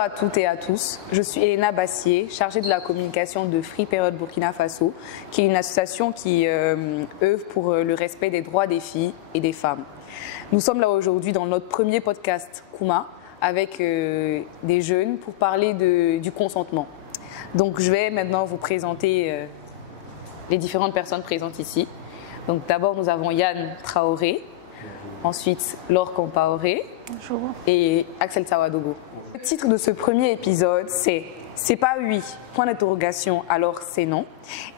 à toutes et à tous, je suis Elena Bassier, chargée de la communication de Free Period Burkina Faso, qui est une association qui œuvre pour le respect des droits des filles et des femmes. Nous sommes là aujourd'hui dans notre premier podcast Kuma avec des jeunes pour parler du consentement. Donc je vais maintenant vous présenter les différentes personnes présentes ici. Donc d'abord nous avons Yann Traoré, ensuite Laure Compaoré et Axel Sawadogo. Le titre de ce premier épisode c'est pas oui, point d'interrogation, alors c'est non.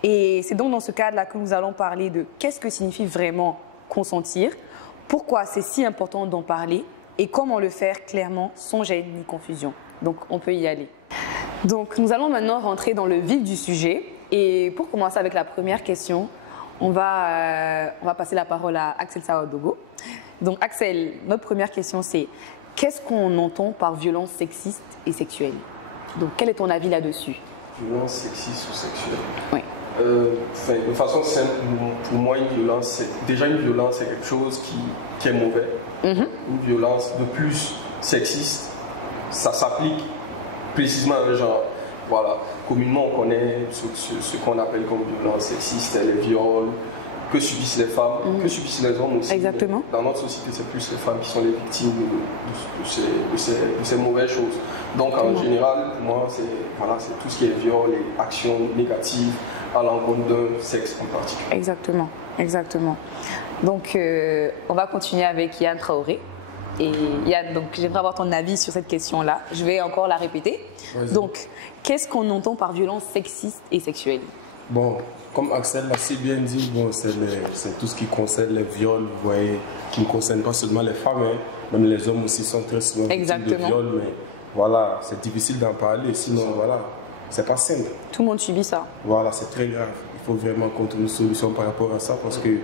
Et c'est donc dans ce cadre-là que nous allons parler de qu'est-ce que signifie vraiment consentir, pourquoi c'est si important d'en parler et comment le faire clairement sans gêne ni confusion. Donc on peut y aller. Donc nous allons maintenant rentrer dans le vif du sujet et pour commencer avec la première question, on va passer la parole à Axel Sawadogo. Donc Axel, notre première question c'est qu'est-ce qu'on entend par violence sexiste et sexuelle? Donc quel est ton avis là-dessus? Violence sexiste ou sexuelle? Oui. De façon simple, pour moi, une violence, c'est quelque chose qui est mauvais. Une violence de plus sexiste, ça s'applique précisément à un genre. Voilà. Communément, on connaît ce qu'on appelle comme violence sexiste, les viols que subissent les femmes, que subissent les hommes aussi. Exactement. Dans notre société, c'est plus les femmes qui sont les victimes de ces mauvaises choses. Donc, en général, pour moi, c'est tout ce qui est viol et actions négatives à l'encontre d'un sexe en particulier. Exactement, exactement. Donc, on va continuer avec Yann Traoré. Et Yann, donc j'aimerais avoir ton avis sur cette question-là. Je vais encore la répéter. Donc, qu'est-ce qu'on entend par violence sexiste et sexuelle? Bon, comme Axel l'a si bien dit, bon, c'est tout ce qui concerne les viols, vous voyez, qui ne concerne pas seulement les femmes, hein, même les hommes aussi sont très souvent victimes de viols, mais voilà, c'est difficile d'en parler, sinon voilà, c'est pas simple. Tout le monde subit ça. Voilà, c'est très grave. Il faut vraiment qu'on trouve une solution par rapport à ça parce que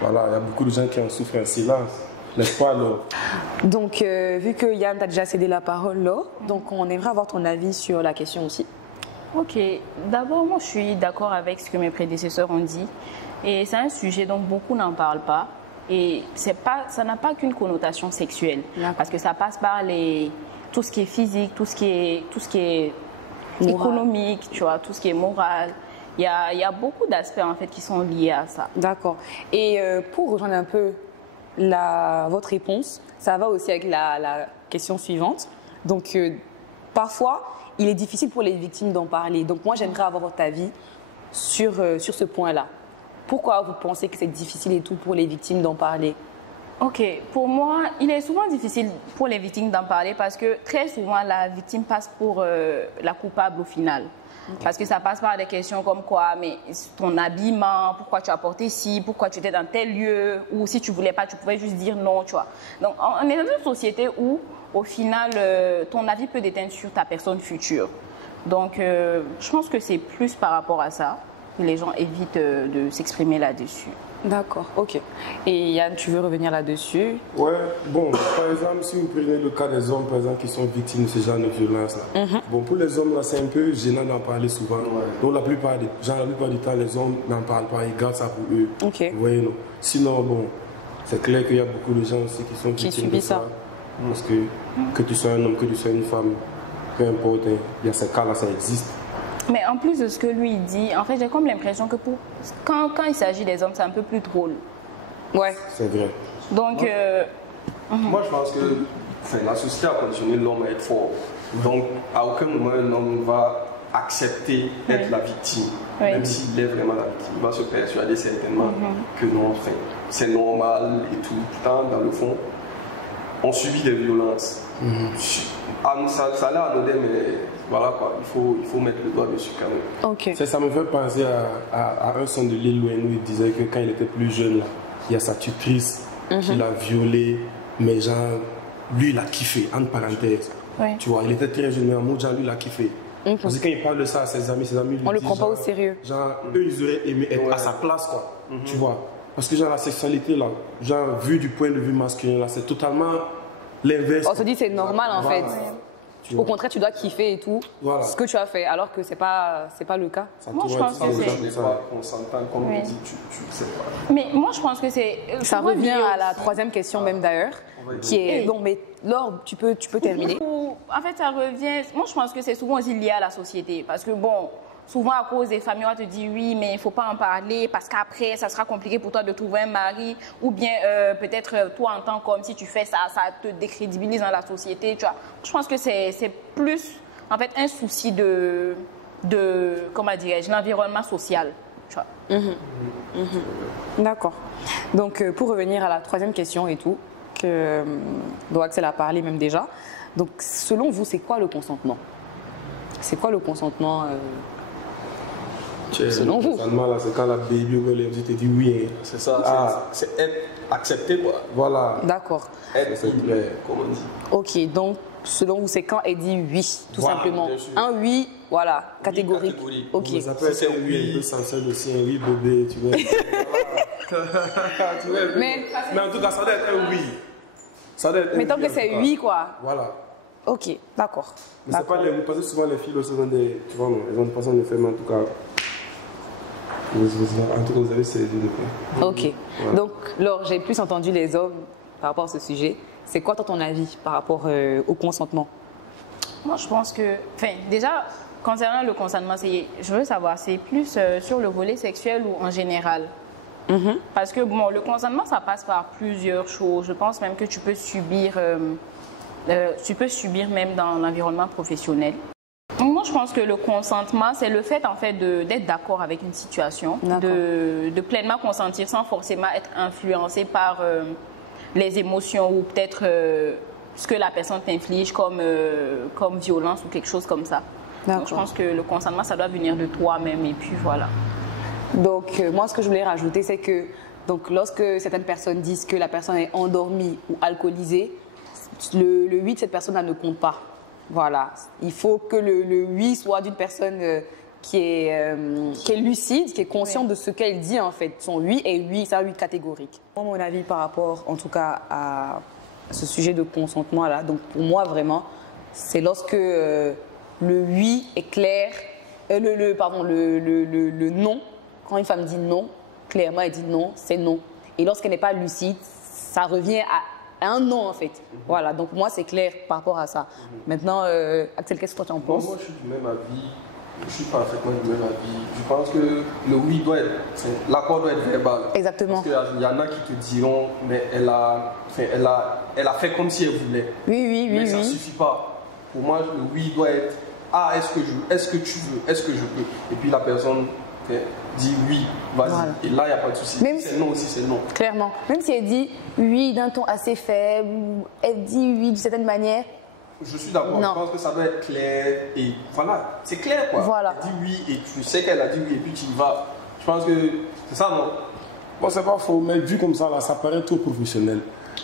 voilà, il y a beaucoup de gens qui en souffrent en silence. N'est-ce pas, Laure? Donc, vu que Yann t'a déjà cédé la parole, Laure, donc on aimerait avoir ton avis sur la question aussi. Ok, d'abord, moi je suis d'accord avec ce que mes prédécesseurs ont dit. Et c'est un sujet dont beaucoup n'en parlent pas. Et ça n'a pas qu'une connotation sexuelle. Parce que ça passe par tout ce qui est physique, tout ce qui est économique, tu vois, tout ce qui est moral. Il y a beaucoup d'aspects en fait qui sont liés à ça. D'accord. Et pour rejoindre un peu votre réponse, ça va aussi avec la question suivante. Donc, parfois, il est difficile pour les victimes d'en parler. Donc, moi, j'aimerais avoir votre avis sur ce point-là. Pourquoi vous pensez que c'est difficile et tout pour les victimes d'en parler? Ok, pour moi, il est souvent difficile pour les victimes d'en parler parce que très souvent, la victime passe pour la coupable au final. Parce que ça passe par des questions comme quoi, mais ton habillement, pourquoi tu as porté ci, pourquoi tu étais dans tel lieu, ou si tu voulais pas, tu pouvais juste dire non, tu vois. Donc, on est dans une société où, au final, ton avis peut déteindre sur ta personne future. Donc, je pense que c'est plus par rapport à ça que les gens évitent de s'exprimer là-dessus. D'accord, ok. Et Yann, tu veux revenir là-dessus? Ouais, bon, par exemple, si vous prenez le cas des hommes, par exemple, qui sont victimes de ce genre de violence-là. Bon, pour les hommes, là, c'est un peu gênant d'en parler souvent. Donc, la plupart du temps, les hommes n'en parlent pas, ils gardent ça pour eux. Ok. Vous voyez, non? Sinon, bon, c'est clair qu'il y a beaucoup de gens aussi qui sont victimes de ça. Parce que tu sois un homme, que tu sois une femme, peu importe, il y a ces cas-là, ça existe. Mais en plus de ce que lui dit, en fait, j'ai comme l'impression que quand il s'agit des hommes, c'est un peu plus drôle. Ouais. C'est vrai. Donc, moi, je pense que la société a conditionné l'homme à être fort. Donc, à aucun moment, un homme va accepter d'être la victime. Même s'il est vraiment la victime, il va se persuader certainement que non, c'est normal et tout. Pourtant, dans le fond, on subit des violences. Ça a l'air anodin, mais voilà quoi, il faut mettre le doigt dessus quand même. Ok. Ça me fait penser à un son de Lil Wayne où il disait que quand il était plus jeune, là, il y a sa tutrice qui l'a violé, mais genre, lui il a kiffé, entre parenthèses. Tu vois, il était très jeune, mais en mode genre, lui il a kiffé. Parce que quand il parle de ça à ses amis lui on le disent, prend pas genre, au sérieux. Genre, eux ils auraient aimé être à sa place, quoi. Tu vois. Parce que genre la sexualité là, genre vu du point de vue masculin là, c'est totalement l'inverse. On se dit c'est normal en fait. Au contraire, tu dois kiffer et tout ce que tu as fait, alors que c'est pas le cas. Moi, je pense que c'est pas consentant, comme on dit, tu sais pas. Mais moi, je pense que c'est... Ça revient à la troisième question même d'ailleurs, qui est... Non, mais Laure, tu peux terminer. En fait, ça revient... Moi, je pense que c'est souvent aussi lié à la société, parce que bon... Souvent, à cause des familles, on te dit oui, mais il ne faut pas en parler parce qu'après, ça sera compliqué pour toi de trouver un mari. Ou bien, peut-être, toi, en tant qu'homme, si tu fais ça, ça te décrédibilise dans la société. Tu vois. Je pense que c'est plus, en fait, un souci de comment dirais-je, l'environnement social. Tu vois. D'accord. Donc, pour revenir à la troisième question et tout, dont Axel a parlé même déjà. Donc, selon vous, c'est quoi le consentement? C'est quoi le consentement selon vous? Le consentement, là, c'est quand la baby ou les te dit oui. C'est ça, c'est être accepté, quoi. Voilà. D'accord. Être clair, comme on dit. Ok, donc, selon vous, c'est quand elle dit oui, tout simplement. Un oui, voilà, catégorique. Oui, ok. Ça peut être un oui, un peu sensuel aussi, un oui bébé, tu vois. Mais en tout cas, ça doit être un oui. Ça doit être mais tant que c'est oui, quoi. Voilà. Ok, d'accord. Mais c'est pas les oui, parce que souvent les filles aussi ont des, tu vois, elles ont une façon de faire, mais en tout cas, vous avez ces deux points. Ok. Voilà. Donc, Laure, j'ai plus entendu les hommes par rapport à ce sujet. C'est quoi, toi, ton avis par rapport au consentement? Moi, je pense que, enfin, déjà, concernant le consentement, je veux savoir, c'est plus sur le volet sexuel ou en général? Parce que, bon, le consentement, ça passe par plusieurs choses. Je pense même que tu peux subir même dans l'environnement professionnel. Moi, je pense que le consentement, c'est le fait, en fait, d'être d'accord avec une situation, de pleinement consentir sans forcément être influencé par les émotions ou peut-être ce que la personne t'inflige comme violence ou quelque chose comme ça. Donc, je pense que le consentement, ça doit venir de toi-même et puis voilà. Donc, moi, ce que je voulais rajouter, c'est que donc, lorsque certaines personnes disent que la personne est endormie ou alcoolisée, le oui de cette personne-là ne compte pas. Voilà. Il faut que le oui soit d'une personne qui est lucide, qui est consciente de ce qu'elle dit en fait. Son oui est oui, c'est un oui catégorique. Mon avis par rapport, en tout cas, à ce sujet de consentement-là, donc pour moi, vraiment, c'est lorsque le oui est clair, le non, quand une femme dit non, clairement elle dit non, c'est non. Et lorsqu'elle n'est pas lucide, ça revient à un non en fait. Voilà, donc moi c'est clair par rapport à ça. Maintenant, Axel, qu'est-ce que toi tu en penses? Moi je suis du même avis, je suis parfaitement du même avis. Je pense que le oui doit être, l'accord doit être verbal. Exactement. Parce qu'il y en a qui te diront, mais elle a fait comme si elle voulait. Oui. Mais ça ne suffit pas. Pour moi, le oui doit être, est-ce que tu veux, est-ce que je peux? Et puis la personne dit oui, vas-y. Voilà. Et là, il n'y a pas de souci. Si c'est non aussi, c'est non. Clairement. Même si elle dit oui d'un ton assez faible, elle dit oui d'une certaine manière. Je suis d'accord. Je pense que ça doit être clair. Et voilà, c'est clair quoi. Voilà. Elle dit oui et tu sais qu'elle a dit oui et puis tu y vas. Je pense que c'est ça, non? Bon, c'est pas faux, mais vu comme ça, là, ça paraît trop professionnel.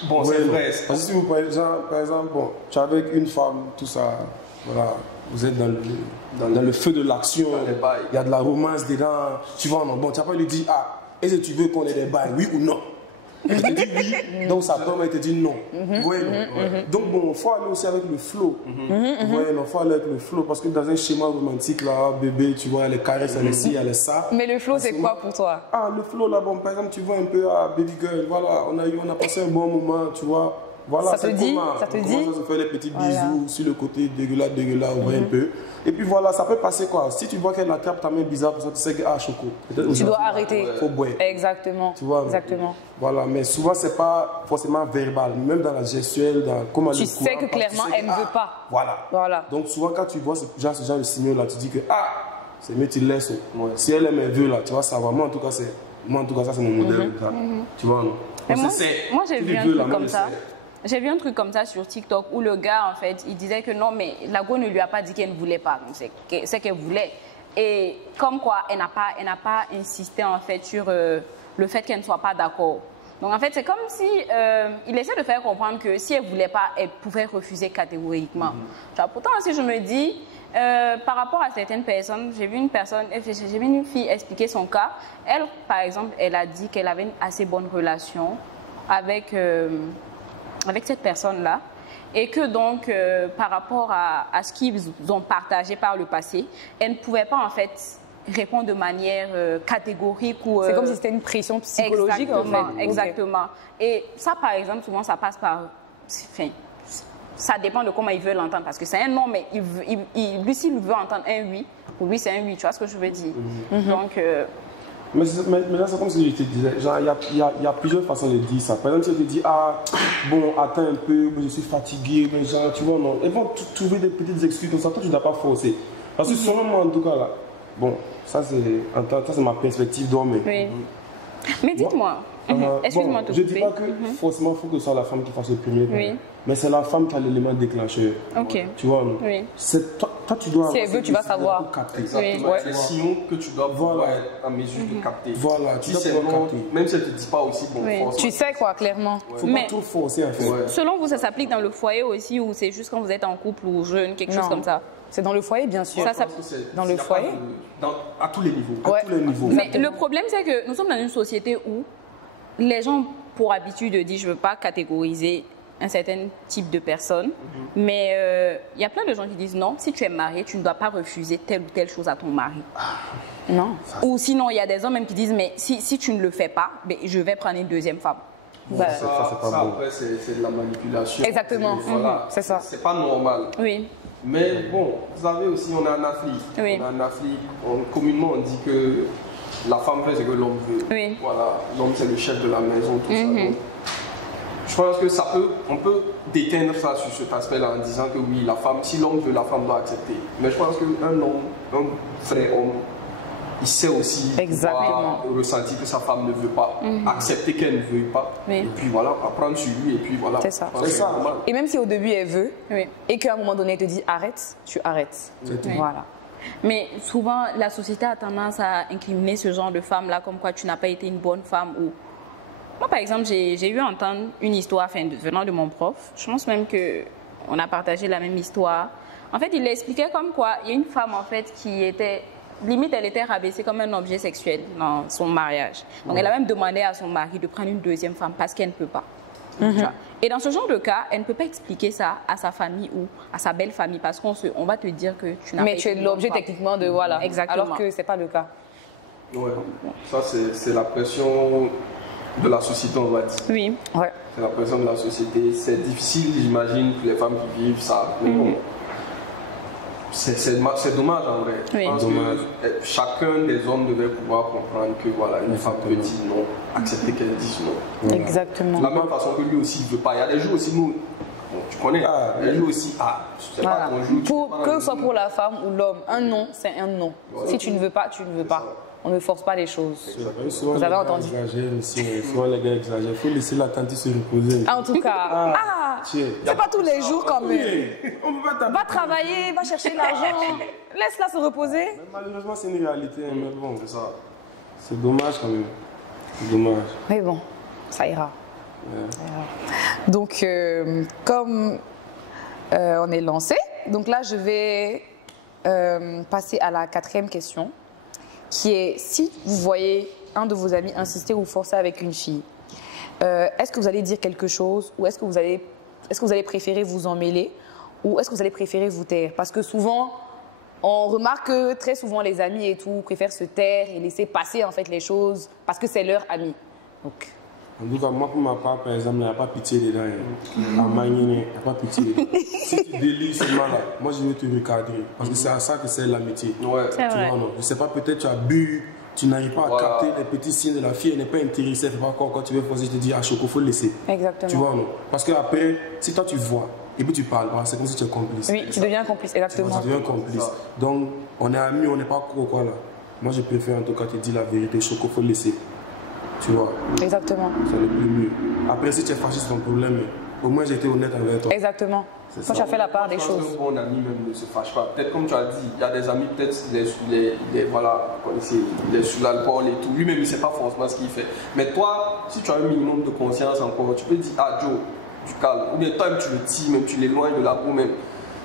Bon, c'est vrai. Parce que si vous, par exemple, bon, tu es avec une femme, tout ça, voilà. Vous êtes dans le feu de l'action, il y a de la romance dedans, tu vois, non, bon, tu n'as pas lui dire, est-ce que tu veux qu'on ait des bails, oui ou non? Elle te dit oui, donc sa femme elle te dit non. Vous voyez, donc bon, il faut aller aussi avec le flow. Vous voyez, il faut aller avec le flow, parce que dans un schéma romantique, là, bébé, tu vois, les caresses, il y a les ci, il y a les ça. Mais le flow, c'est quoi pour toi? Le flow, là, bon, par exemple, tu vois un peu, baby girl, voilà, on a passé un bon moment, tu vois. Voilà, ça te dit, ça te dit. On commence à se faire des petits bisous sur le côté dégueulasse, on voit un peu. Et puis voilà, ça peut passer quoi. Si tu vois qu'elle attrape ta main bizarre, pour ça, tu sais que choco. Tu dois arrêter. Faut boire. Exactement. Tu vois. Exactement. Voilà, mais souvent c'est pas forcément verbal, même dans la gestuelle, dans comment tu sais que clairement elle ne veut pas. Voilà. Donc souvent quand tu vois ce genre de signaux là, tu dis que c'est mieux tu laisses. Si elle aime, elle veut là, tu vois ça va. Moi en tout cas ça c'est mon modèle. Tu vois non. Moi j'ai vu un truc comme ça. J'ai vu un truc comme ça sur TikTok où le gars, en fait, il disait que non, mais la go ne lui a pas dit qu'elle ne voulait pas. C'est qu'elle voulait. Et comme quoi, elle n'a pas insisté, en fait, sur le fait qu'elle ne soit pas d'accord. Donc, en fait, c'est comme si il essaie de faire comprendre que si elle ne voulait pas, elle pouvait refuser catégoriquement. Pourtant, si je me dis, par rapport à certaines personnes, j'ai vu une fille expliquer son cas. Elle, par exemple, elle a dit qu'elle avait une assez bonne relation avec cette personne-là. Et que donc, par rapport à ce qu'ils ont partagé par le passé, elle ne pouvait pas en fait répondre de manière catégorique ou... C'est comme si c'était une pression psychologique en fait. Exactement. Et ça, par exemple, souvent, ça passe par... Enfin, ça dépend de comment il veut l'entendre, parce que c'est un non, mais lui, s'il veut entendre un oui, pour lui, c'est un oui, tu vois ce que je veux dire. Donc... Mais là, c'est comme si je te disais, genre, il y a plusieurs façons de dire ça. Par exemple, si je te dis, ah, bon, attends un peu, je suis fatigué, mais genre, tu vois, non. Ils vont trouver des petites excuses comme ça, toi, tu ne dois pas forcer. Parce que selon moi, en tout cas, là, bon, ça, c'est ma perspective d'homme. Oui. Mais dites-moi, excuse-moi bon, je ne dis pas que forcément, il faut que ce soit la femme qui fasse le premier pas. Mais c'est la femme qui a l'élément déclencheur. Ok. Tu vois, non? Oui. Toi, tu dois... Si elle veut, tu vas savoir. Exactement. C'est sinon que tu dois pouvoir être en mesure de capter. Voilà, tu si dois c'est pouvoir non, capter. même si elle ne te dit pas aussi, bon, Tu sais quoi, clairement. Il ne faut pas trop forcer, en fait. Selon vous, ça s'applique dans le foyer aussi, ou c'est juste quand vous êtes en couple ou jeune, quelque chose comme ça? C'est dans le foyer, bien sûr. Dans le foyer. À tous les niveaux. À tous les niveaux. Mais le problème, c'est que nous sommes dans une société où les gens, pour habitude, disent je ne veux pas catégoriser un certain type de personnes, mais il y a plein de gens qui disent non, si tu es marié, tu ne dois pas refuser telle ou telle chose à ton mari. Non. Ou sinon, il y a des hommes même qui disent mais si tu ne le fais pas, ben, je vais prendre une deuxième femme. Bon, ça, c'est pas bon. Après, c'est de la manipulation. Exactement. Voilà. C'est ça. C'est pas normal. Oui. Mais bon, vous savez aussi, on est en Afrique. Oui. On est en Afrique. Communément, on dit que la femme fait ce que l'homme veut. Oui. Voilà. L'homme, c'est le chef de la maison, tout ça. Donc, je pense que on peut déteindre ça sur cet aspect-là en disant que oui, la femme, si l'homme veut, la femme doit accepter. Mais je pense qu'un homme, un vrai homme, il sait aussi ressentir que sa femme ne veut pas, accepter qu'elle ne veuille pas, et puis voilà, apprendre sur lui, et puis voilà. C'est ça. C'est ça. Et même si au début elle veut, et qu'à un moment donné elle te dit arrête, tu arrêtes. Voilà. Mais souvent, la société a tendance à incriminer ce genre de femme-là, comme quoi tu n'as pas été une bonne femme. Ou... Moi, par exemple, j'ai eu à entendre une histoire venant de mon prof. Je pense même qu'on a partagé la même histoire. En fait, il expliquait comme quoi il y a une femme en fait qui était... Limite, elle était rabaissée comme un objet sexuel dans son mariage. Donc, elle a même demandé à son mari de prendre une deuxième femme parce qu'elle ne peut pas. Et dans ce genre de cas, elle ne peut pas expliquer ça à sa famille ou à sa belle famille parce qu'on va te dire que tu n'as pas... Mais tu es l'objet techniquement de... Voilà. Exactement. Alors que ce n'est pas le cas. Ouais. Ça, c'est la pression de la société, on va dire. Oui. Ouais. C'est la pression de la société. C'est difficile, j'imagine, pour les femmes qui vivent ça. Mais bon, c'est dommage en vrai. Oui. Parce que chacun des hommes devait pouvoir comprendre que voilà, une femme peut dire non, accepter qu'elle dise non. Exactement. De la même façon que lui aussi il ne veut pas. Il y a des jours aussi, nous, bon, tu connais, il y a des jours aussi, je sais pas ton jour. Que ce soit pour la femme ou l'homme, un non, c'est un non. Voilà. Si tu ne veux pas, tu ne veux pas. On ne force pas les choses. Vous avez entendu? Souvent les gars exagèrent. Il faut laisser la tante se reposer. En tout cas, c'est pas tous les jours quand même. Va travailler, va chercher l'argent, laisse-la se reposer. Mais malheureusement, c'est une réalité. Mais bon, c'est ça. C'est dommage quand même. C'est dommage. Mais bon, ça ira. Donc, comme on est lancé, donc là, je vais passer à la 4e question, qui est si vous voyez un de vos amis insister ou forcer avec une fille, est-ce que vous allez dire quelque chose ou est-ce que vous allez préférer vous en mêler ou est-ce que vous allez préférer vous taire? Parce que souvent, on remarque que très souvent les amis et tout préfèrent se taire et laisser passer en fait les choses parce que c'est leur ami. Donc, en tout cas, moi, pour ma part, par exemple, il n'y a pas pitié dedans. À Magny, il n'y a pas pitié. Si tu délires seulement là, moi, je vais te recadrer. Parce que c'est à ça que c'est l'amitié. Ouais. Tu vois, non. Je ne sais pas, peut-être tu as bu, tu n'arrives pas à capter les petits signes de la fille, elle n'est pas intéressée, elle ne fait pas encore. Quand tu veux forcer, je te dis, ah, Choco, il faut le laisser. Exactement. Tu vois, non. Parce qu'après, si toi tu vois, et puis tu parles, c'est comme si tu es complice. Oui, tu deviens complice, exactement. Tu deviens complice. Donc, on est amis, on n'est pas quoi là. Moi, je préfère en tout cas te dire la vérité, Choco, il faut le laisser. Tu vois. Exactement. C'est le plus mieux. Après, si tu es fâché, c'est ton problème. Au moins, j'ai été honnête avec toi. Exactement. Moi, tu as fait la part des choses. Un bon ami même ne se fâche pas. Peut-être comme tu as dit, il y a des amis, peut-être voilà, il est sous l'alcool et tout. Lui-même, il ne sait pas forcément ce qu'il fait. Mais toi, si tu as un minimum de conscience encore, tu peux dire, ah Joe, tu calmes. Ou bien toi, même tu le tires, même tu l'éloignes de la boue, même.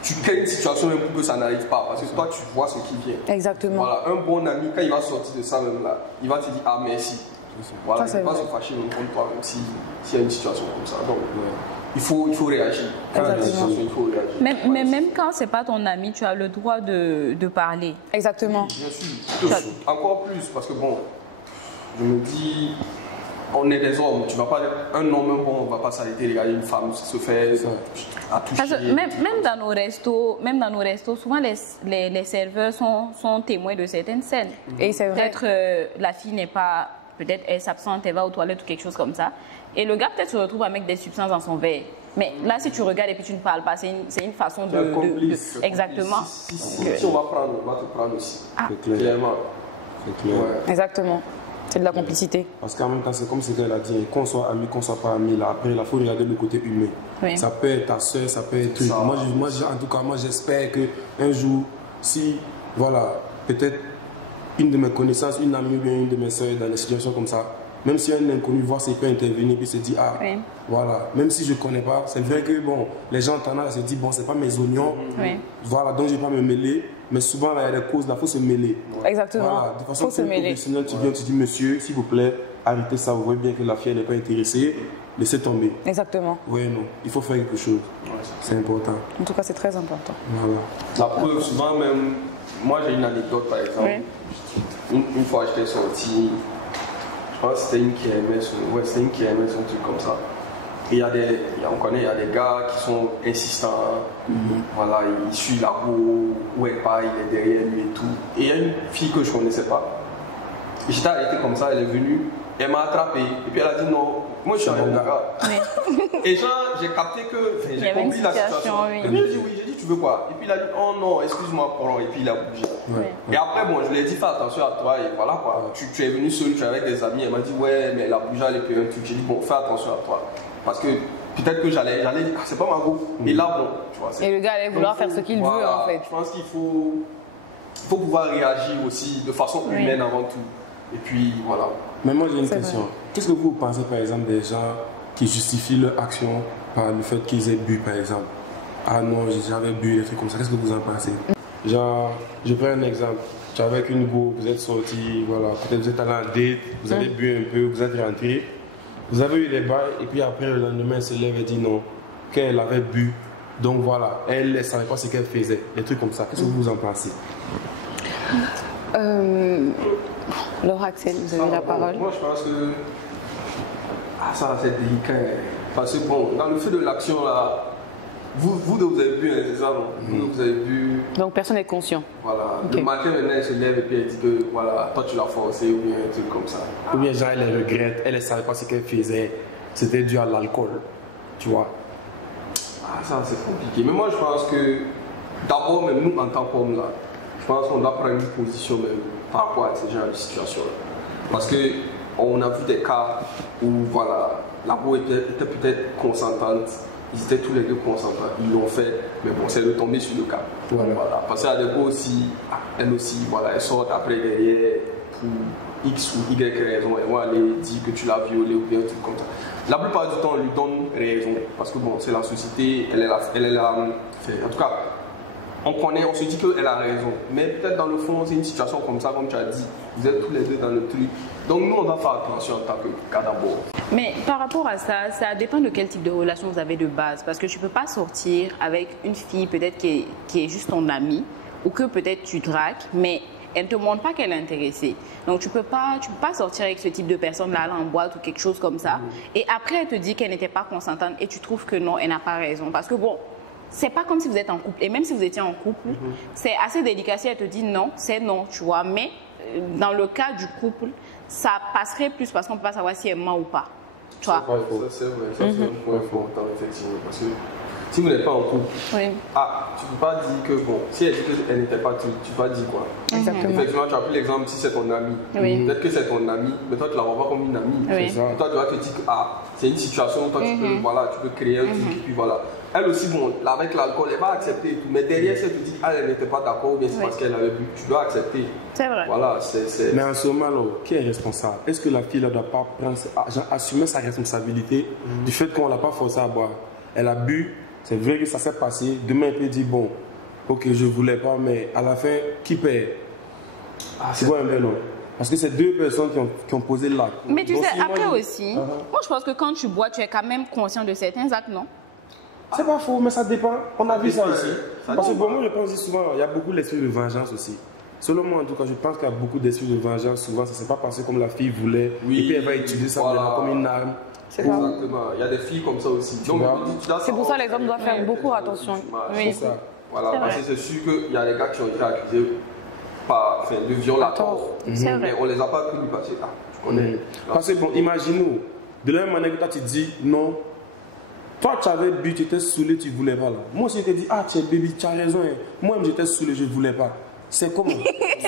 Tu crées une situation même pour que ça n'arrive pas. Parce que toi, tu vois ce qui vient. Exactement. Voilà, un bon ami, quand il va sortir de ça même là, il va te dire, ah merci. Voilà, il ne va pas se fâcher même contre toi, même s'il y a une situation comme ça. Donc, il faut réagir. Quand il y a des situations, il faut réagir. Mais même quand ce n'est pas ton ami, tu as le droit de parler. Exactement. Bien sûr. Encore plus, parce que bon, je me dis, on est des hommes, tu vas pas, un homme, bon, on va pas s'arrêter, regarder une femme se fait à toucher. Parce que même dans nos restos, souvent les serveurs sont témoins de certaines scènes. Et c'est vrai. Peut-être la fille n'est pas, peut-être elle s'absente, elle va aux toilettes ou quelque chose comme ça. Et le gars peut-être se retrouve avec des substances dans son verre. Mais là, si tu regardes et puis tu ne parles pas, c'est une façon de... complice. Exactement. Si on va prendre, on va te prendre aussi. C'est clair. Clairement. C'est clair. Ouais. Exactement. C'est de la complicité. Parce qu'en même temps, c'est comme ce qu'elle a dit, qu'on soit amis, qu'on soit pas amis, là, après, il faut regarder le côté humain. Oui. Ça peut être ta soeur, ça peut être... En tout cas, moi, j'espère qu'un jour, si, voilà, peut-être une de mes connaissances, une amie ou bien une de mes soeurs dans des situations comme ça, même si un inconnu voit ses peut intervenir puis se dit ah oui. voilà, même si je ne connais pas, c'est vrai que bon, les gens entendent et se disent bon, c'est pas mes oignons, oui. voilà, donc je ne vais pas me mêler, mais souvent là, il y a des causes, là, il faut se mêler. Exactement. Voilà, de façon faut se mêler. professionnelle, tu viens, tu dis monsieur, s'il vous plaît, arrêtez ça, vous voyez bien que la fille n'est pas intéressée, laissez tomber. Exactement. Oui, non, il faut faire quelque chose, c'est important. En tout cas, c'est très important. Voilà. La preuve, souvent même, moi j'ai une anecdote par exemple. Oui. Une fois j'étais sorti, je pense que c'était une qui aimait son truc comme ça. Et on connaît, il y a des gars qui sont insistants, voilà, ils suivent la roue, où elle part, il est derrière lui et tout. Et il y a une fille que je ne connaissais pas. Et j'étais arrêté comme ça, elle est venue, elle m'a attrapé. Et puis elle a dit non, moi je suis un bon gars. Et genre, j'ai capté que, j'ai compris la situation. Oui. Et puis j'ai dit oui, j'ai dit tu veux quoi? Et puis il a dit oh non, excuse-moi, pardon. Et puis il a bougé. Ouais. Et après, bon, je lui ai dit fais attention à toi et voilà quoi. Tu es venu seul, tu es avec des amis. Elle m'a dit ouais, mais elle a bougé, elle est payée un truc. J'ai dit bon, fais attention à toi. Parce que peut-être que j'allais dire ah, c'est pas ma go. Et là, bon, tu vois. Et le gars allait vouloir faire ce qu'il veut en fait. Je pense qu'il faut pouvoir réagir aussi de façon humaine avant tout. Et puis voilà. Mais moi j'ai une question. Qu'est-ce que vous pensez par exemple des gens qui justifient leur action par le fait qu'ils aient bu par exemple? Ah non, j'avais bu, des trucs comme ça. Qu'est-ce que vous en pensez? Genre, je prends un exemple. Tu es avec une go, vous êtes sorti, voilà, peut-être vous êtes allé en date, vous avez bu un peu, vous êtes rentré, vous avez eu les bails et puis après le lendemain elle se lève et dit non, qu'elle avait bu. Donc voilà, elle ne savait pas ce qu'elle faisait, des trucs comme ça. Qu'est-ce que vous en pensez? Laura Axel, vous avez la parole. Moi, je pense que ça, c'est délicat. Parce que, bon, dans le feu de l'action, là, vous avez bu, c'est ça, non? Vous avez bu. Donc, personne n'est conscient. Voilà. Okay. Le matin, maintenant, elle se lève et puis elle dit que, voilà, toi, tu l'as forcé ou bien un truc comme ça. Ou bien, genre, elle regrette, elle ne savait pas ce qu'elle faisait. C'était dû à l'alcool, tu vois. Ça, c'est compliqué. Mais moi, je pense que, d'abord, même nous, en tant qu'hommes, là, je pense qu'on doit prendre une position même par rapport à ce genre de situation-là. Parce qu'on a vu des cas où voilà, la go était peut-être consentante, ils étaient tous les deux consentants, ils l'ont fait, mais bon, c'est retombé sur le cas. Voilà. Parce qu'il y a des go aussi, elles aussi, voilà, elles sortent après derrière pour X ou Y raison, elles vont aller dire que tu l'as violée ou bien un truc comme ça. La plupart du temps, on lui donne raison, parce que bon, c'est la société, elle est là, en tout cas, on se dit qu'elle a raison, mais peut-être dans le fond, c'est une situation comme ça, comme tu as dit, vous êtes tous les deux dans le truc. Donc nous, on doit faire attention en tant que cas d'abord. Mais par rapport à ça, ça dépend de quel type de relation vous avez de base, parce que tu ne peux pas sortir avec une fille peut-être qui est juste ton amie, ou que peut-être tu dragues, mais elle ne te montre pas qu'elle est intéressée. Donc tu peux pas sortir avec ce type de personne là en boîte ou quelque chose comme ça, et après elle te dit qu'elle n'était pas consentante, et tu trouves que non, elle n'a pas raison, parce que bon, c'est pas comme si vous êtes en couple. Et même si vous étiez en couple, c'est assez délicat si elle te dit non, c'est non, tu vois. Mais dans le cas du couple, ça passerait plus parce qu'on ne peut pas savoir si elle ment ou pas. Tu vois. Ça, c'est vrai. Ça, c'est un point important, effectivement. Parce que si vous n'êtes pas en couple, tu ne peux pas dire que, bon, si elle dit qu'elle n'était pas, tu vas dire quoi? Exactement. Effectivement, tu as pris l'exemple si c'est ton ami. Peut-être que c'est ton ami, mais toi, tu ne la vois pas comme une amie. Ça. Toi, tu vas te dire que c'est une situation où toi, tu peux créer un truc, et puis voilà. Elle aussi, bon, avec l'alcool, elle va accepter et tout. Mais derrière, si elle te dit qu'elle n'était pas d'accord ou bien c'est parce qu'elle avait bu, tu dois accepter. C'est vrai. Voilà, Mais en ce moment, qui est responsable? Est-ce que la fille ne doit pas assumer sa responsabilité du fait qu'on ne l'a pas forcé à boire? Elle a bu, c'est vrai que ça s'est passé. Demain, elle peut dire bon, ok, je ne voulais pas, mais à la fin, qui paie? C'est quoi un peu non? Parce que c'est deux personnes qui ont posé l'acte. Mais tu sais, après aussi, moi je pense que quand tu bois, tu es quand même conscient de certains actes, non? C'est pas faux, mais ça dépend. On a vu ça ici. Parce que moi, je pense souvent, il y a beaucoup d'esprit de vengeance aussi. Selon moi, en tout cas, je pense qu'il y a beaucoup d'esprit de vengeance. Souvent, ça ne s'est pas passé comme la fille voulait. Et puis, elle va utiliser ça comme une arme. Exactement. Il y a des filles comme ça aussi. C'est pour ça que les hommes doivent faire beaucoup attention. Oui. Voilà, parce que c'est sûr qu'il y a des gars qui ont été accusés de viol à tort. Mais on ne les a pas pris parce que tu connais. Parce que, bon, imagine-nous, de la même manière que toi, tu dis non. Toi, tu avais bu, tu étais saoulé, tu ne voulais pas. Là. Moi aussi, je t'ai dit, tu es baby, tu as raison. Moi, j'étais saoulé, je ne voulais pas. C'est comment?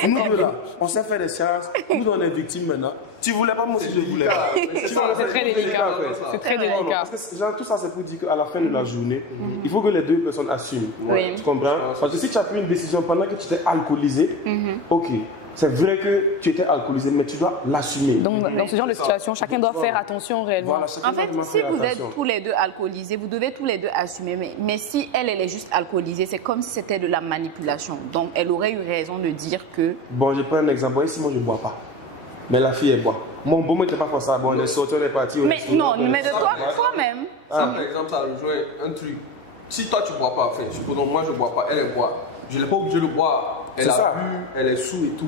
Nous deux là, on s'est fait des séances, nous on est victimes maintenant. Tu ne voulais pas, moi aussi je ne voulais pas. C'est très délicat. C'est très délicat. Parce que genre, tout ça, c'est pour dire qu'à la fin de la journée, il faut que les deux personnes assument. Tu comprends? Parce que si tu as pris une décision pendant que tu t'es alcoolisé, ok. C'est vrai que tu étais alcoolisé, mais tu dois l'assumer. Donc, dans ce genre de situation, chacun doit faire attention réellement. En fait, si vous êtes tous les deux alcoolisés, vous devez tous les deux assumer. Mais si elle est juste alcoolisée, c'est comme si c'était de la manipulation. Donc, elle aurait eu raison de dire que... Bon, je prends un exemple. Ici, moi, je ne bois pas. Mais la fille, elle boit. Mon beau n'était pas pour ça. Bon, on est sorti, on est parti. Mais non, mais de toi-même. Par exemple, ça rejoint un truc. Si toi, tu ne bois pas, supposons moi, je ne bois pas, elle boit. Je n'ai pas obligé de boire. Elle a bu, elle est sous et tout.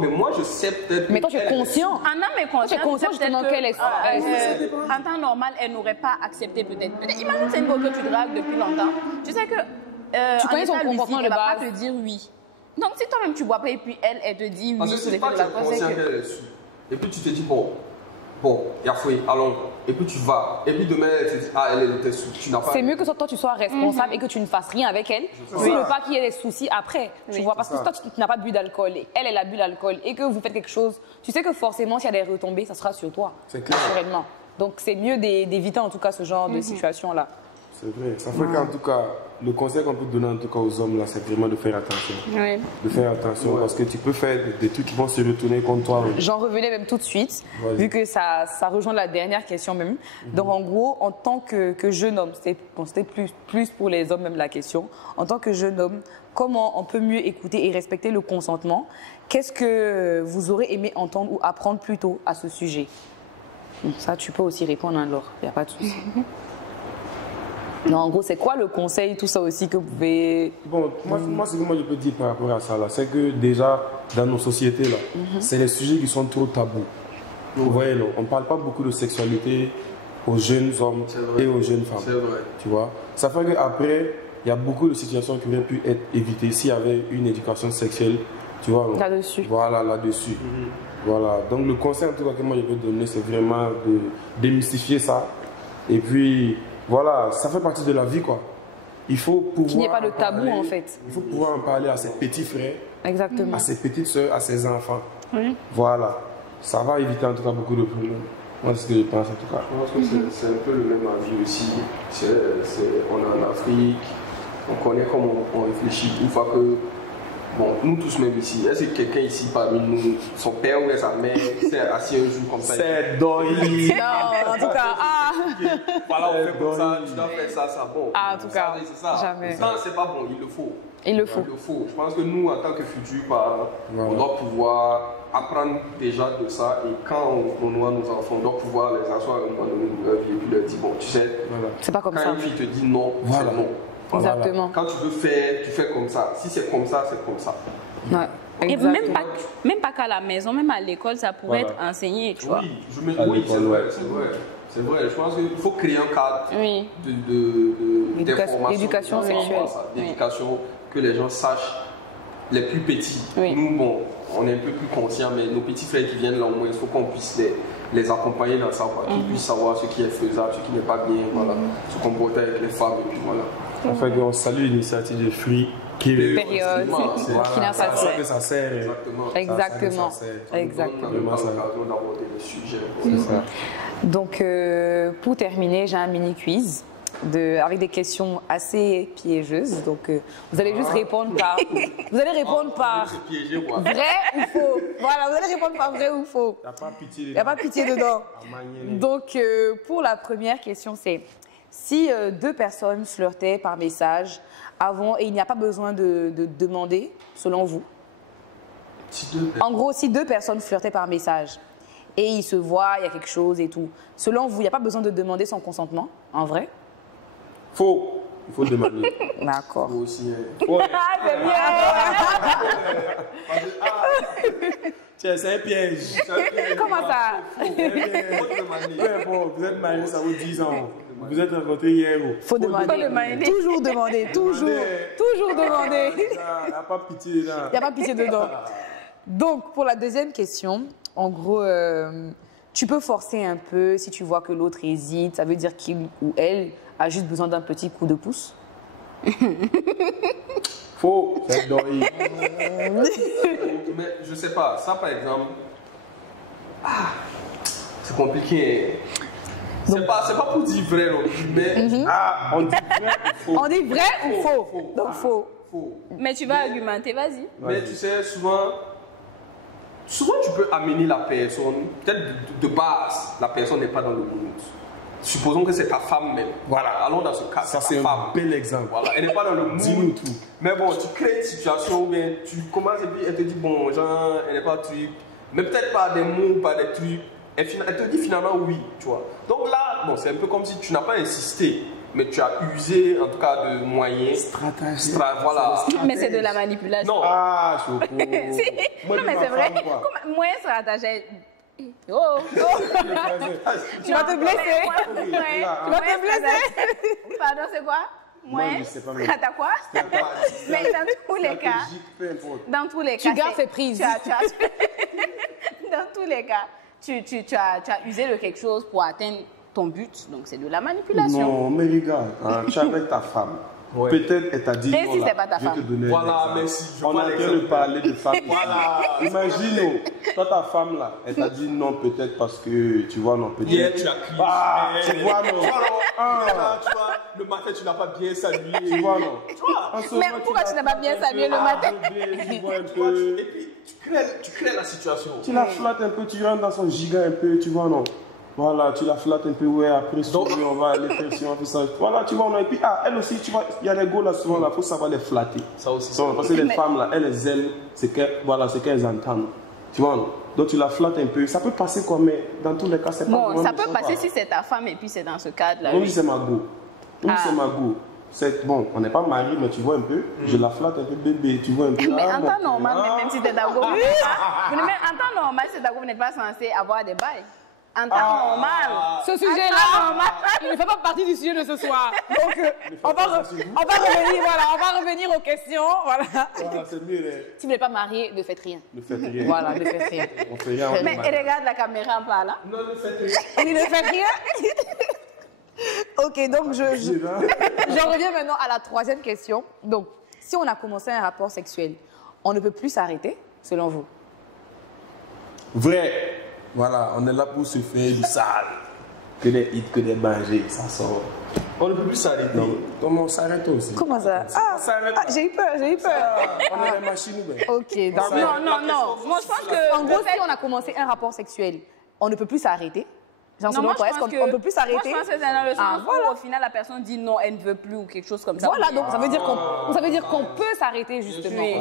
Mais moi, je sais peut-être. Mais toi, tu es conscient. En âme et conscience. Tu es conscient justement qu'elle est. En temps normal, elle n'aurait pas accepté peut-être. Imagine, c'est une go que tu dragues depuis longtemps. Tu sais que. Tu connais son comportement de base. Elle va pas te dire oui. Donc, si toi-même tu bois pas et puis elle te dit oui. Parce que c'est pas que tu es conscient qu'elle est sous. Et puis tu te dis, bon, il y a fouillé, allons. Et puis tu vas. Et puis demain, elle te dit, elle était sous. Tu n'as pas. C'est mieux que toi, tu sois responsable et que tu ne fasses rien avec elle. Pour ne pas qu'il y ait des soucis après. Tu vois, parce que toi, tu n'as pas bu d'alcool et elle a bu d'alcool et que vous faites quelque chose, tu sais que forcément, s'il y a des retombées, ça sera sur toi. C'est clair. Naturellement. Donc, c'est mieux d'éviter en tout cas ce genre de situation-là. C'est vrai. Ça fait qu'en tout cas, le conseil qu'on peut donner en tout cas aux hommes là, c'est vraiment de faire attention. Oui. De faire attention parce que tu peux faire des trucs qui vont se retourner contre toi. J'en revenais même tout de suite, vu que ça rejoint la dernière question même. Donc en gros, en tant que jeune homme, c'était plus pour les hommes même la question. En tant que jeune homme, comment on peut mieux écouter et respecter le consentement? Qu'est-ce que vous aurez aimé entendre ou apprendre plus tôt à ce sujet? Donc ça, tu peux aussi répondre, hein, Laure, il n'y a pas de souci. Non, en gros, c'est quoi le conseil, tout ça aussi que vous pouvez... Bon, moi, ce que moi je peux dire par rapport à ça, là, c'est que déjà, dans nos sociétés, là, c'est les sujets qui sont trop tabous. Vous voyez, là, on ne parle pas beaucoup de sexualité aux jeunes hommes et aux jeunes femmes. C'est vrai. Tu vois? Ça fait qu'après, il y a beaucoup de situations qui auraient pu être évitées s'il y avait une éducation sexuelle, tu vois? Là-dessus. Voilà, là-dessus. Voilà. Donc, le conseil, en tout cas, que moi je peux donner, c'est vraiment de démystifier ça. Et puis... Voilà, ça fait partie de la vie, quoi. Il faut pouvoir... Qu'il n'y ait pas de tabou, en fait. Il faut pouvoir en parler à ses petits frères, exactement, à ses petites soeurs, à ses enfants. Oui. Voilà. Ça va éviter, en tout cas, beaucoup de problèmes. Moi, c'est ce que je pense, en tout cas. Je pense que c'est un peu le même avis aussi. On est en Afrique, on connaît comment on réfléchit. Une fois que... Bon, nous tous même ici, est-ce que quelqu'un ici parmi nous, son père ou sa mère, s'est assis un jour comme ça? C'est Dolly. Non, en tout cas, voilà, on fait comme ça, tu dois faire ça, bon. En tout cas, ça, jamais. Ça, c'est pas bon, il le faut. Il le faut. Je pense que nous, en tant que futurs parents, on doit pouvoir apprendre déjà de ça et quand on voit nos enfants, on doit pouvoir les asseoir à un moment donné de leur vie et puis leur dire, bon, tu sais, c'est pas comme quand ça. une fille te dit non, c'est non. Exactement. Quand tu veux faire, tu fais comme ça. Si c'est comme ça, c'est comme ça. Ouais. Et même pas qu'à la maison, même à l'école, ça pourrait être enseigné, tu vois. Oui, c'est vrai. C'est vrai. Je pense qu'il faut créer un cadre d'éducation sexuelle. D'éducation, que les gens sachent, les plus petits. Oui. Nous, bon, on est un peu plus conscients, mais nos petits frères qui viennent là, au moins, il faut qu'on puisse les accompagner dans ça, qu'ils puissent savoir ce qui est faisable, ce qui n'est pas bien, voilà, se comporter avec les femmes, et puis voilà. Enfin, on salue l'initiative de Free période qui n'a pas ça que ça sert. Exactement. Exactement. C'est ça. Donc, pour terminer, j'ai un mini quiz avec des questions assez piégeuses. Donc, vous allez juste répondre par. Vous allez répondre par vrai ou faux. Voilà, vous allez répondre par vrai ou faux. Il n'y a pas pitié dedans. Donc, pour la première question, c'est si deux personnes flirtaient par message avant et il n'y a pas besoin de demander, selon vous. En gros, si deux personnes flirtaient par message et ils se voient, il y a quelque chose et tout, selon vous, il n'y a pas besoin de demander son consentement, en vrai? Faux. Il faut demander. D'accord. Moi aussi. Ouais. Ah, c'est bien. Tiens, c'est un piège. Comment ça? Ouais, bon, vous êtes mariés, ça vaut 10 ans. Vous êtes rencontrés hier. Faut demander. Toujours demander. Toujours demander. Il n'y a pas pitié dedans. Il n'y a pas pitié dedans. Donc, pour la deuxième question, en gros, tu peux forcer un peu si tu vois que l'autre hésite. Ça veut dire qu'il ou elle a juste besoin d'un petit coup de pouce. Faux, c'est doré. Mais je sais pas, ça par exemple, c'est compliqué. C'est pas pour dire vrai non plus, mais On dit vrai ou faux? On dit vrai ou faux? Donc, faux. faux. Mais tu vas argumenter, vas-y. Mais tu sais, souvent tu peux amener la personne, peut-être de base, la personne n'est pas dans le mood. Supposons que c'est ta femme même. Voilà, allons dans ce cas. Ça, c'est ta un femme. bel exemple. Voilà, elle n'est pas dans le mood. Dis-nous tout. Mais bon, tu crées une situation où bien tu commences et puis elle te dit, bon, genre, elle n'est pas truc. Mais peut-être pas des mots, pas des trucs. Elle te dit finalement oui, tu vois. Donc là, bon, c'est un peu comme si tu n'as pas insisté, mais tu as usé en tout cas de moyens. Stratégie. Voilà. Mais c'est de la manipulation. Non. Ah, je suis au courant. Si. Moi, Non, dis mais ma c'est vrai. femme, quoi. Moi, ça rattachait. Oh, Tu vas te blesser. Ouais. Ok, là, Tu vas te blesser. Pardon, c'est quoi? Moi, Moi, je sais pas, mais- t'as quoi? Mais dans tous les cas, Stratégique, peu importe. dans tous les cas, Tu gardes c'est- tes prises. dans tous les cas, tu as usé de quelque chose pour atteindre ton but. Donc, c'est de la manipulation. Non, mais regarde, tu es avec ta femme. Ouais. Peut-être elle t'a dit Et non, si là, c'est pas ta je vais te femme? donner un Voilà, exemple. merci, je On vois a en train de l'exemple. parler de femmes. Voilà. Imagine, toi ta femme là, elle t'a dit non peut-être parce que tu vois non peut-être. Hier, tu as crié. Ah, tu vois non. Voilà, tu vois, le matin, tu n'as pas bien salué. Tu vois non. En ce Mais moment, pourquoi tu n'as pas bien salué le matin? Tu vois un Tu vois, peu. et puis, tu crées la situation. Tu la flattes un peu, tu rentres dans son giga un peu, tu vois non. Voilà, tu la flattes un peu, ouais, après souris, on va aller faire ci, on fait ça. Voilà, tu vois, non. Et puis, elle aussi, tu vois, il y a des go là, souvent, là, il faut savoir les flatter. Ça aussi, Donc, parce que les Mais- femmes là, elles aiment, c'est qu'elles entendent. Tu vois, non. Donc tu la flattes un peu, ça peut passer quoi, mais dans tous les cas, c'est pas Bon, vraiment ça peut sympa. passer si c'est ta femme et puis c'est dans ce cadre-là. Oui, oui. c'est ma go. Oui, Ah. c'est ma go. Bon, on n'est pas mariés, mais tu vois un peu, je la flatte un peu, bébé, tu vois un peu. Mais ah, en mon temps cœur, normal, ah. même si t'es d'accord, en temps normal, c'est d'accord, vous n'êtes pas censé avoir des bails. En temps normal. Ce sujet-là, il ne fait pas partie du sujet de ce soir. Donc, on va revenir aux questions. Voilà. Voilà, c'est mieux, Si vous n'êtes pas marié, ne faites rien. ne faites rien. Voilà, ne faites rien. On fait rien, on est Mais mariés. regarde la caméra en parlant. Non, ne faites rien. Il ne fait rien. Ok, donc je reviens maintenant à la troisième question. Donc, si on a commencé un rapport sexuel, on ne peut plus s'arrêter, selon vous? Vrai. Voilà, on est là pour se faire du sale. Que des hits, que des bangers, ça sort. On ne peut plus s'arrêter. Non, comment on s'arrête aussi? Comment ça? On s'arrête. J'ai eu peur. On est des machines ou bien? Ok, d'accord. Non. Moi, je pense que. En gros, si on a commencé un rapport sexuel, on ne peut plus s'arrêter. Genre, Non, selon moi, toi, je est-ce pense qu'on que- peut plus Moi, s'arrêter? je pense que c'est dans le sens Ah, voilà. où, au final, la personne dit non, elle ne veut plus ou quelque chose comme ça. Voilà, donc ça veut dire qu'on peut s'arrêter, justement. Oui.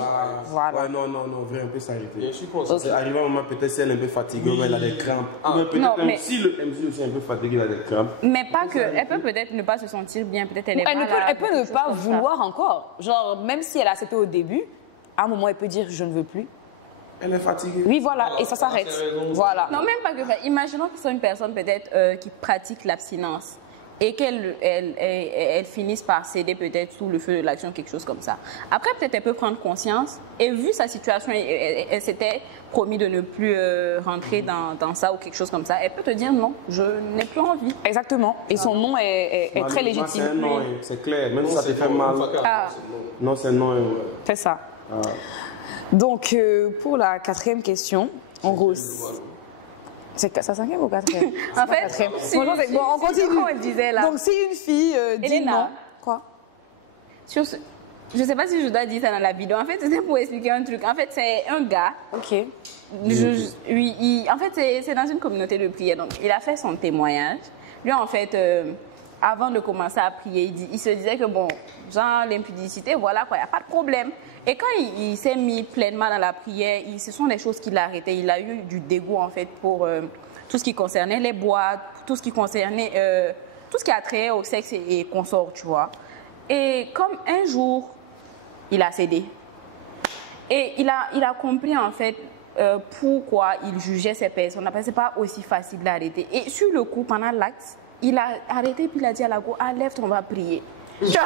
Voilà. Ouais, non, vrai, on peut s'arrêter. Bien sûr qu'on s'arrête. C'est arrivé un moment, peut-être si elle est un peu fatiguée, ou elle a des crampes. Ou bien peut-être Non, même mais- si le MC aussi est un peu fatigué, il a des crampes. Mais pas que. Elle peut peut-être ne pas se sentir bien, peut-être elle est Elle malade, peut ne quelque chose pas comme ça. vouloir encore. Genre, même si elle a accepté au début, à un moment, elle peut dire je ne veux plus. Elle est fatiguée. Oui, voilà, et ça s'arrête. Voilà. Non, même pas que ça. Imaginons que ce soit une personne peut-être qui pratique l'abstinence et qu'elle finisse par céder peut-être sous le feu de l'action, quelque chose comme ça. Après, peut-être elle peut prendre conscience et vu sa situation, elle s'était promis de ne plus rentrer dans ça ou quelque chose comme ça. Elle peut te dire non, je n'ai plus envie. Exactement. Et son nom est très Malheureusement, légitime. C'est un non, c'est clair. Même si ça te fait mal. Ah. Non, c'est non. C'est ça. Ah. Donc, pour la quatrième question, en gros, c'est sa cinquième ou quatrième? En fait, Franchement, bon, on continue. Comme elle disait là. Donc, si une fille dit Elena. non, quoi? Je ne sais pas si je dois dire ça dans la vidéo. En fait, c'était pour expliquer un truc. En fait, c'est un gars. Ok. En fait, c'est dans une communauté de prière. Donc, il a fait son témoignage. Lui, en fait, avant de commencer à prier, il se disait que, bon, genre, l'impudicité, voilà, quoi, il n'y a pas de problème. Et quand il s'est mis pleinement dans la prière, ce sont des choses qu'il a arrêtées. Il a eu du dégoût, en fait, pour tout ce qui concernait les boîtes, tout ce qui concernait, tout ce qui a trait au sexe et consorts, tu vois. Et comme un jour, il a cédé. Et il a compris en fait pourquoi il jugeait ces personnes. Parce que ce n'est pas aussi facile d'arrêter. Et sur le coup, pendant l'acte, il a arrêté puis il a dit à la go, lève, on va prier. Et il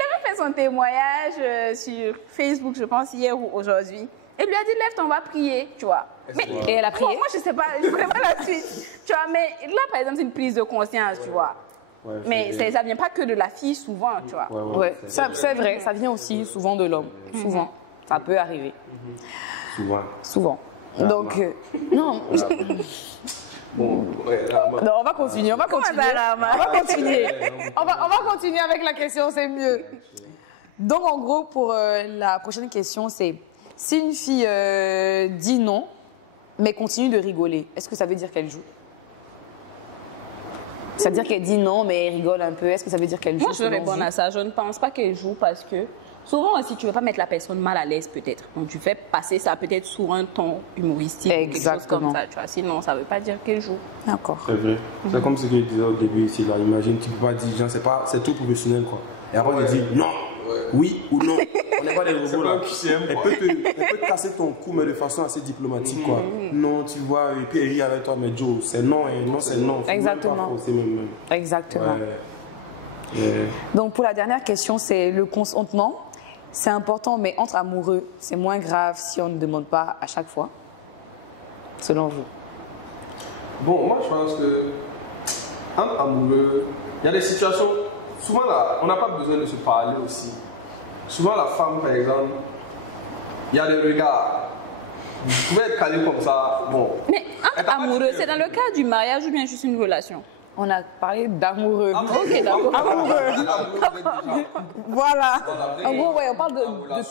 avait fait son témoignage sur Facebook, je pense, hier ou aujourd'hui. Et lui a dit, lève, on va prier, tu vois. Mais, et elle a prié? Moi, je ne sais pas, je ne connais pas la suite. Tu vois, mais là, par exemple, c'est une prise de conscience, tu vois. Ouais, mais ça ne vient pas que de la fille, souvent, tu vois. Ouais, c'est vrai, ça vient aussi souvent de l'homme. Souvent. Ça peut arriver. Souvent. Donc, non. Bon, non, on va continuer. On va continuer avec la question, c'est mieux. Donc, en gros, pour la prochaine question, c'est si une fille dit non, mais continue de rigoler, est-ce que ça veut dire qu'elle joue? C'est-à-dire qu'elle dit non, mais elle rigole un peu. Est-ce que ça veut dire qu'elle joue? Moi, je réponds à ça. Je ne pense pas qu'elle joue parce que souvent aussi, tu ne veux pas mettre la personne mal à l'aise peut-être. Donc, tu fais passer ça peut-être sur un ton humoristique. Exactement. Quelque chose comme ça. Tu vois. Sinon, ça ne veut pas dire qu'elle joue. D'accord. C'est vrai. C'est comme ce que je disais au début ici. Là. Imagine, tu ne peux pas dire, genre, c'est tout professionnel. Quoi. Et après, on te dit non, oui ou non. On n'est pas des robots là. Elle peut te casser ton cou, mais de façon assez diplomatique. Quoi. Non, tu vois, et puis elle rit avec toi, mais Joe, c'est non, et non, c'est non. Exactement. Même. Exactement. Donc, pour la dernière question, c'est le consentement. C'est important, mais entre amoureux, c'est moins grave si on ne demande pas à chaque fois, selon vous? Bon, moi, je pense que entre amoureux, il y a des situations, souvent là, on n'a pas besoin de se parler aussi. Souvent, la femme, par exemple, il y a des regards. Vous pouvez être calé comme ça, bon. Mais entre amoureux, c'est dans le cas du mariage ou bien juste une relation? On a parlé d'amoureux. Ok, d'accord. Amoureux. Voilà. En gros, ouais, on parle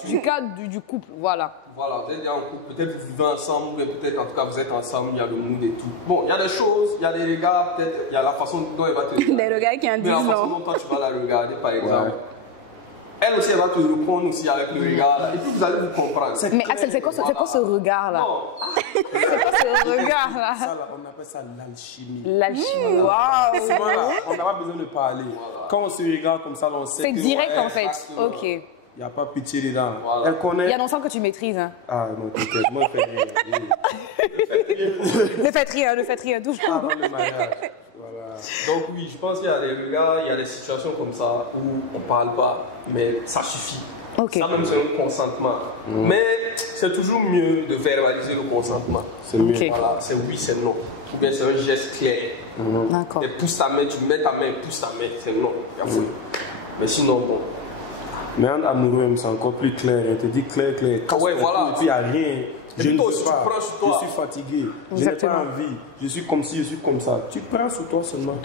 du cas du couple. Voilà. Voilà, vous êtes en couple, peut-être vous vivez ensemble, mais peut-être en tout cas vous êtes ensemble, il y a le mood et tout. Bon, il y a des choses, il y a des regards, peut-être, il y a la façon dont elle va te regarder. Des regards qui en disent non. Mais la façon non. dont toi tu vas la regarder, par exemple. Ouais. Elle aussi, elle va te répondre aussi avec le regard. Et puis vous allez vous comprendre. Mais Axel, c'est quoi ce regard-là? Non. C'est quoi ce regard-là? Ça, là, on appelle ça l'alchimie. L'alchimie, waouh! Voilà, on n'a pas besoin de parler. Voilà. Quand on se regarde comme ça, on sait. C'est direct en fait. Ok. Il n'y a pas pitié dedans. Voilà. Elle connaît. Il y a longtemps que tu maîtrises. Hein. Ah non, t'inquiète, moi je fais rien. Ne faites rien, toujours. Avant le mariage. Voilà. Donc oui, je pense qu'il y a des regards, il y a des situations comme ça où on ne parle pas, mais ça suffit. Okay. Ça même c'est un consentement. Mais c'est toujours mieux de verbaliser le consentement. C'est mieux. Okay. Voilà, c'est oui, c'est non. Ou bien c'est un geste clair. D'accord. Et pousse ta main, tu mets ta main, pousse ta main, c'est non. Mais sinon, bon. Mais en amoureux, c'est encore plus clair. Elle te dit clair. Ouais, voilà. Et puis il n'y a rien. Je ne veux pas. Je suis fatigué. Je n'ai pas envie. Je suis comme ci, je suis comme ça. Tu prends sur toi seulement.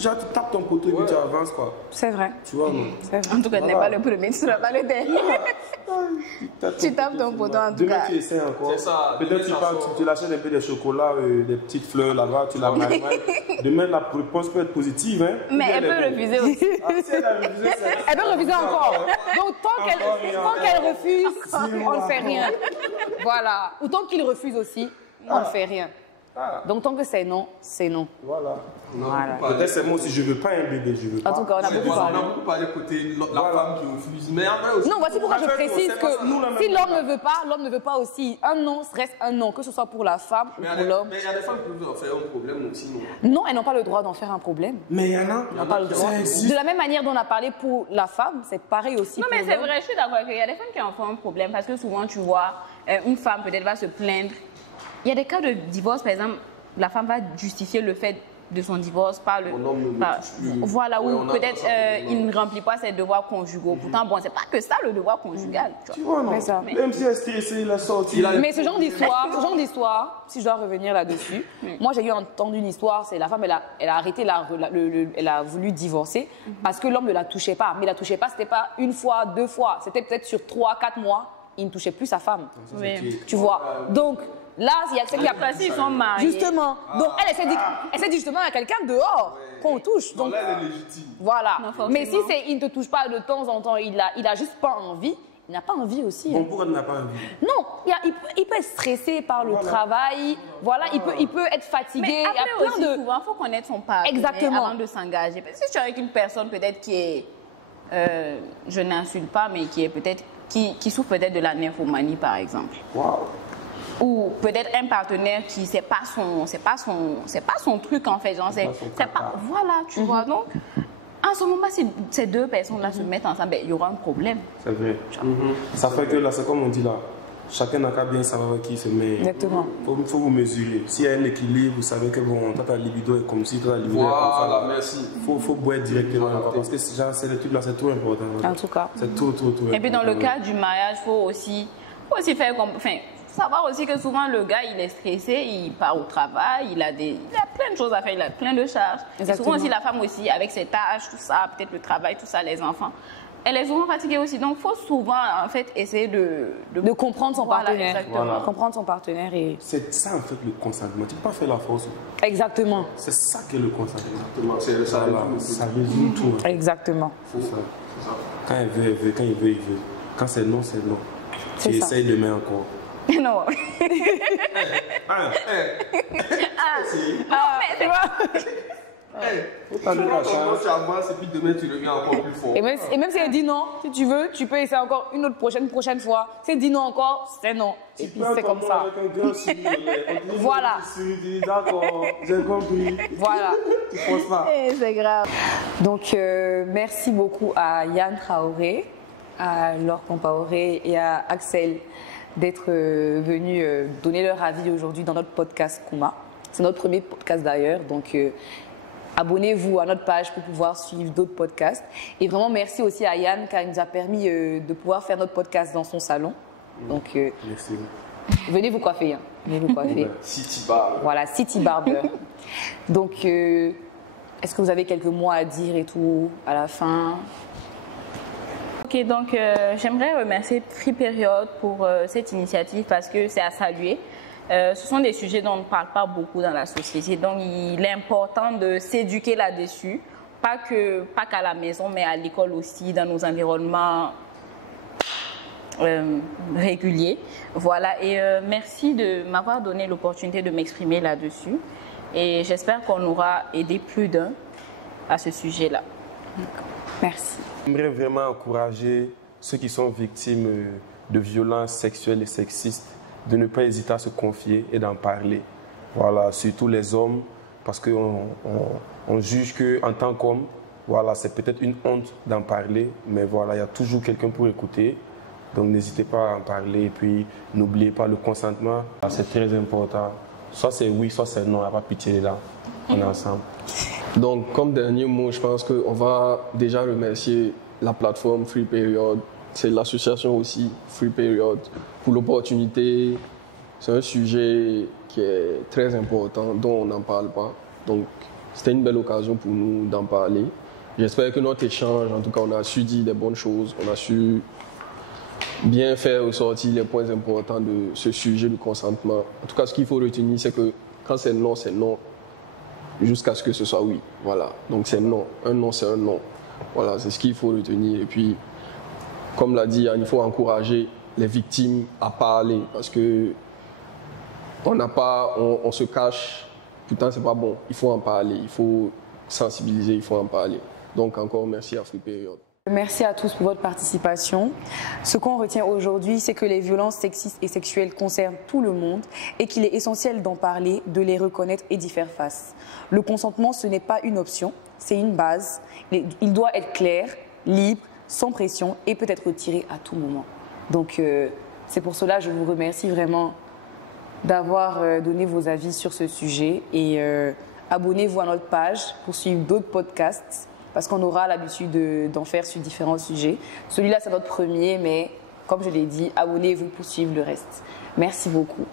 Genre, tu tapes ton poteau et puis tu avances, quoi. C'est vrai. Tu vois, non? En tout cas, tu n'es pas le premier, tu ne seras pas le dernier. Tu tapes ton poteau, en tout cas. Demain, tu essaies encore. C'est ça. Peut-être tu l'achètes un peu des chocolats, des petites fleurs là-bas, tu la maries. Demain, la réponse peut être positive. Hein? Mais elle peut refuser aussi. Elle peut refuser encore. Donc, tant qu'elle refuse, on ne fait rien. Voilà. Ou tant qu'il refuse aussi, on ne fait rien. Donc, tant que c'est non, c'est non. Voilà. Voilà. Peut-être c'est moi aussi, je ne veux pas un bébé, je veux pas. En tout cas, on a beaucoup parlé. On a beaucoup parlé côté la femme qui refuse. Mais après aussi. Non, voici pourquoi je précise que si l'homme ne veut pas aussi, un non reste un non, que ce soit pour la femme ou pour l'homme. Mais il y a des femmes qui peuvent en faire un problème aussi, non? Non, elles n'ont pas le droit d'en faire un problème. Mais il y en a. Elles n'ont pas le droit. De la même manière dont on a parlé pour la femme, c'est pareil aussi Non, pour mais l'homme. c'est vrai, je suis d'accord avec. Il y a des femmes qui en font un problème parce que souvent, tu vois, une femme peut-être va se plaindre. Il y a des cas de divorce, par exemple, la femme va justifier le fait de son divorce par le. Voilà, ou peut-être il ne remplit pas ses devoirs conjugaux. Pourtant, bon, c'est pas que ça le devoir conjugal. Tu vois, non? Ça. Même si elle stressée, il a sorti. Mais ce genre d'histoire, si je dois revenir là-dessus, moi j'ai entendu une histoire, c'est la femme, elle a arrêté, elle a voulu divorcer parce que l'homme ne la touchait pas. Mais la touchait pas, c'était pas une fois, deux fois, c'était peut-être sur 3, 4 mois, il ne touchait plus sa femme. Oui. Tu vois. Donc là, il y a quelqu'un qui a Ils sont mariés. justement. Donc elle s'est dit justement à quelqu'un dehors qu'on touche. Donc là, elle est légitime. voilà. Non, mais si il ne te touche pas de temps en temps, il a juste pas envie. il n'a pas envie aussi. Bon, pourquoi il n'a pas envie? Non, il peut être stressé par le travail. Voilà, il peut être fatigué. Mais après il y a plein aussi, souvent, il faut connaître son partenaire Exactement. avant de s'engager. Parce que si tu es avec une personne peut-être qui est, je n'insulte pas, mais qui est peut-être qui souffre peut-être de la nymphomanie, par exemple. Waouh. Ou peut-être un partenaire qui c'est pas son truc en fait, genre c'est pas voilà, tu vois. Donc en ce moment, si ces deux personnes-là se mettent ensemble, ben, il y aura un problème. C'est vrai. Ça fait que là, c'est comme on dit là, chacun n'a qu'à bien savoir qui se met. Exactement. Il faut vous mesurer. S'il y a un équilibre, vous savez que bon, ta libido est comme si, ta libido est comme ça. Voilà, merci. Faut boire directement parce que genre, ces trucs-là, c'est trop important. En tout cas. C'est trop important. Et puis dans le cas du mariage, faut aussi faire comme, enfin, savoir aussi que souvent le gars il est stressé, il part au travail, il a plein de choses à faire, il a plein de charges. Et souvent aussi la femme aussi avec ses tâches, tout ça, peut-être le travail, tout ça, les enfants. Elle est souvent fatiguée aussi, donc il faut souvent en fait essayer de comprendre son partenaire. Exactement. Comprendre son partenaire et... C'est ça en fait le consentement. Tu ne peux pas faire la force. Exactement. C'est ça qui est le consentement. Exactement. Ça résume tout. Hein. Exactement. C'est ça. Quand elle veut, elle veut. Quand il veut, il veut. Quand c'est non, c'est non. Tu essayes demain encore. Non. Non, mais c'est tu avances et puis demain tu reviens encore plus fort. Et même si elle dit non, si tu veux, tu peux essayer encore une autre prochaine fois. Si elle dit non encore, c'est non. Et puis c'est comme ça. Voilà. D'accord, j'ai compris. Voilà. Tu penses pas. c'est grave. Donc, merci beaucoup à Yann Traoré, à Laure Compaoré et à Axel d'être venus donner leur avis aujourd'hui dans notre podcast Kuma. C'est notre premier podcast d'ailleurs, donc abonnez-vous à notre page pour pouvoir suivre d'autres podcasts. Et vraiment merci aussi à Yann car il nous a permis de pouvoir faire notre podcast dans son salon. Donc, merci. Venez vous coiffer. Hein. Venez vous coiffer. City Barber. Voilà, City Barber. Donc, est-ce que vous avez quelques mots à dire et tout à la fin? Ok, donc j'aimerais remercier Free Period pour cette initiative parce que c'est à saluer. Ce sont des sujets dont on ne parle pas beaucoup dans la société, donc il est important de s'éduquer là-dessus, pas qu'à la maison, mais à l'école aussi, dans nos environnements réguliers. Voilà, et merci de m'avoir donné l'opportunité de m'exprimer là-dessus. Et j'espère qu'on aura aidé plus d'un à ce sujet-là. Merci. J'aimerais vraiment encourager ceux qui sont victimes de violences sexuelles et sexistes de ne pas hésiter à se confier et d'en parler. Voilà, surtout les hommes, parce qu'on juge qu'en tant qu'homme, voilà, c'est peut-être une honte d'en parler, mais voilà, il y a toujours quelqu'un pour écouter. Donc n'hésitez pas à en parler et puis n'oubliez pas le consentement, c'est très important. Soit c'est oui, soit c'est non, il n'y a pas pitié là, on est ensemble. Donc, comme dernier mot, je pense qu'on va déjà remercier la plateforme Free Period. C'est l'association aussi Free Period pour l'opportunité. C'est un sujet qui est très important, dont on n'en parle pas. Donc, c'était une belle occasion pour nous d'en parler. J'espère que notre échange, en tout cas, on a su dire des bonnes choses. On a su bien faire ressortir les points importants de ce sujet du consentement. En tout cas, ce qu'il faut retenir, c'est que quand c'est non, jusqu'à ce que ce soit oui. Voilà. Donc c'est non. Un non, c'est un non. Voilà, c'est ce qu'il faut retenir. Et puis, comme l'a dit Yann, il faut encourager les victimes à parler parce que on se cache. Pourtant, c'est pas bon. Il faut en parler. Il faut sensibiliser. Il faut en parler. Donc encore merci à Free Period. Merci à tous pour votre participation. Ce qu'on retient aujourd'hui, c'est que les violences sexistes et sexuelles concernent tout le monde et qu'il est essentiel d'en parler, de les reconnaître et d'y faire face. Le consentement, ce n'est pas une option, c'est une base. Il doit être clair, libre, sans pression et peut être retiré à tout moment. Donc, c'est pour cela que je vous remercie vraiment d'avoir donné vos avis sur ce sujet et abonnez-vous à notre page pour suivre d'autres podcasts. Parce qu'on aura l'habitude d'en faire sur différents sujets. Celui-là, c'est notre premier, mais comme je l'ai dit, abonnez-vous pour suivre le reste. Merci beaucoup.